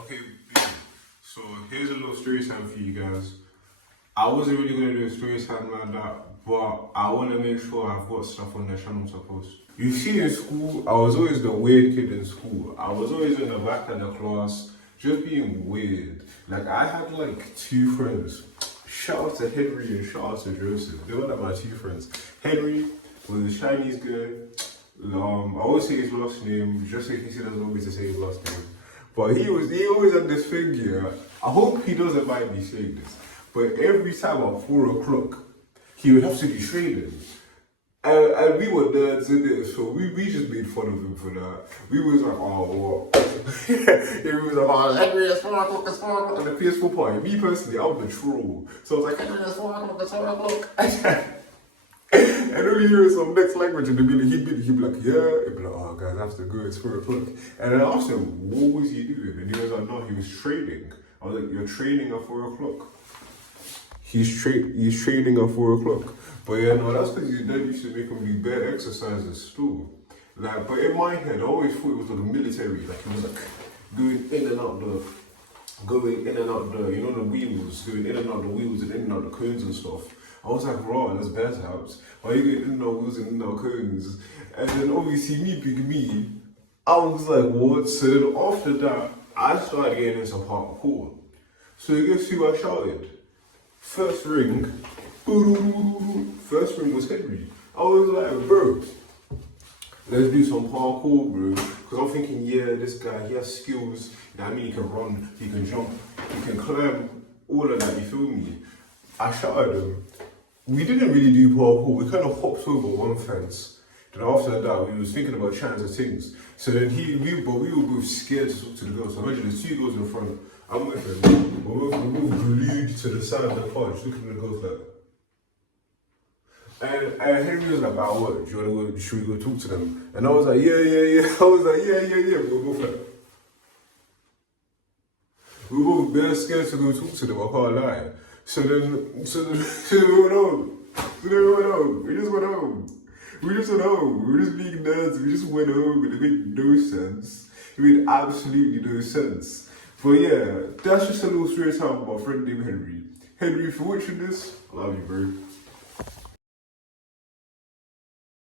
Okay, so here's a little story time for you guys. I wasn't really gonna do a story time like that, but I wanna make sure I've got stuff on the channel to post. You see, in school, I was always the weird kid in school. I was always in the back of the class, just being weird. Like, I had like two friends. Shout out to Henry and shout out to Joseph. They were like my two friends. Henry was a Chinese guy. I always say his last name, just in case he doesn't want me to say his last name. But he always had this thing here. I hope he doesn't mind me saying this. But every time at 4 o'clock, he would have to do training. And we were nerds in it, so we just made fun of him for that. We was like, oh, what? Yeah, we was like, oh, Henry, it's 4 o'clock, it's 4 o'clock. And the PS4 party, me personally, I'm the troll. So I was like, Henry, it's 4 o'clock, it's 4 o'clock. And then we hear some next language and he'd be like, yeah. He'd be like, oh, guys, I have to go, it's 4 o'clock. And then I asked him, what was he doing? And he was like, no, he was training. I was like, you're training at 4 o'clock? He's training at 4 o'clock. But yeah, no, that's because his dad used to make him do bare exercises still. Like, but in my head, I always thought it was like a military. Like, he was like going in and out the, you know, the wheels, going in and out the wheels and in and out the cones and stuff. I was like, raw, that's bad house. Why are you going in and out wheels and in and out cones? And then obviously me, I was like, what? So then after that, I started getting into parkour. So guess who I shouted? First ring was Henry. I was like, bro, let's do some parkour, bro. Because I'm thinking, yeah, this guy, he has skills. You know what I mean? He can run, he can jump, he can climb, all of that, you feel me? I shouted him. We didn't really do parkour, we kind of hopped over one fence. Then after that, we was thinking about trying things. So then we were both scared to talk to the girls. So imagine there's two girls in front. I'm with them. We're both glued to the side of the car, just looking at the girls like. And Henry was like, "Ah, what? Do you wanna go? Should we go talk to them?" And I was like, "Yeah." I was like, "Yeah." We were both like, we were both very scared to go talk to them. I can't lie. So then we went home. We just went home. We were just being nerds. We just went home, and it made no sense. It made absolutely no sense. But yeah, that's just a little story time about my friend named Henry. Henry, if you're watching this, I love you, bro.